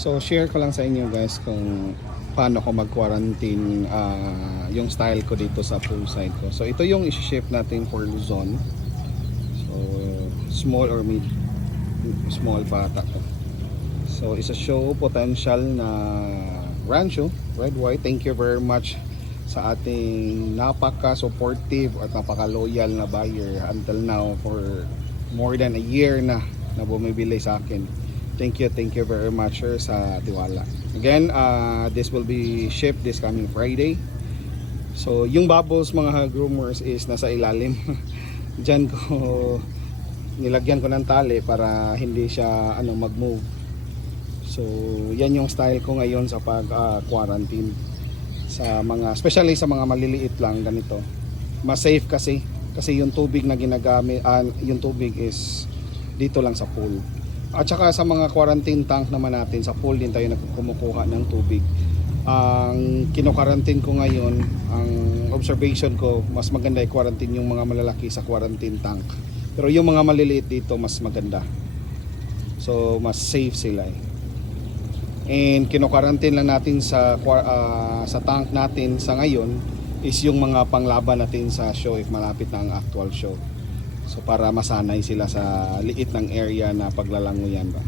So share ko lang sa inyo guys kung paano ko mag-quarantine yung style ko dito sa poolside ko. So ito yung isi-ship natin for Luzon. So small or mid, small pa ata to. So isa show potential na rancho, red white. Thank you very much sa ating napaka-supportive at napaka-loyal na buyer until now for more than a year na bumibili sa akin. Thank you very much sir sa tiwala. Again, this will be shipped this coming Friday. So yung bubbles mga groomers is nasa ilalim. Diyan ko nilagyan ko ng tali para hindi siya mag-move. So yan yung style ko ngayon sa pag-quarantine. Sa mga, especially sa mga maliliit lang ganito. Mas safe kasi yung tubig na ginagamit, yung tubig is dito lang sa pool. At saka sa mga quarantine tank naman natin, sa pool din tayo kumukuha ng tubig. Ang kino-quarantine ko ngayon, ang observation ko, mas maganda i-quarantine yung mga malalaki sa quarantine tank. Pero yung mga maliliit dito, mas maganda. So, mas safe sila eh. And kino-quarantine lang natin sa tank natin sa ngayon is yung mga panglaban natin sa show if malapit na ang actual show. So para masanay sila sa liit ng area na paglalangoyan ba.